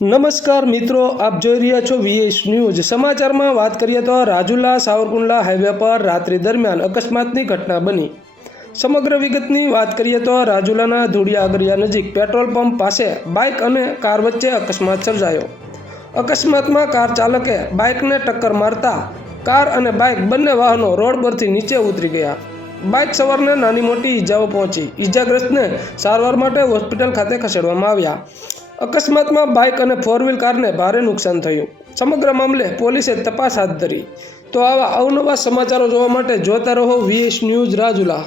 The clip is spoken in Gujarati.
નમસ્કાર મિત્રો, આપ જોઈ રહ્યા છો વીએસ ન્યૂઝ। સમાચારમાં વાત કરીએ તો રાજુલા સાવરકુંડલા હાઈવે પર રાત્રિ દરમિયાન અકસ્માતની ઘટના બની। સમગ્ર વિગતની વાત કરીએ તો રાજુલાના ધુડિયા આગરિયા નજીક પેટ્રોલ પંપ પાસે બાઇક અને કાર વચ્ચે અકસ્માત સર્જાયો। અકસ્માતમાં કાર ચાલકે બાઇકને ટક્કર મારતા કાર અને બાઇક બંને વાહનો રોડ પરથી નીચે ઉતરી ગયા। બાઇક સવારને નાની મોટી ઈજાઓ પહોંચી। ઈજાગ્રસ્તને સારવાર માટે હોસ્પિટલ ખાતે ખસેડવામાં આવ્યા। અકસ્માતમાં બાઇક અને ફોર વ્હીલ કારને ભારે નુકસાન થયું। સમગ્ર મામલે પોલીસે તપાસ હાથ ધરી। તો આવા અવનવા સમાચારો જોવા માટે જોતા રહો વીએસ ન્યૂઝ રાજુલા।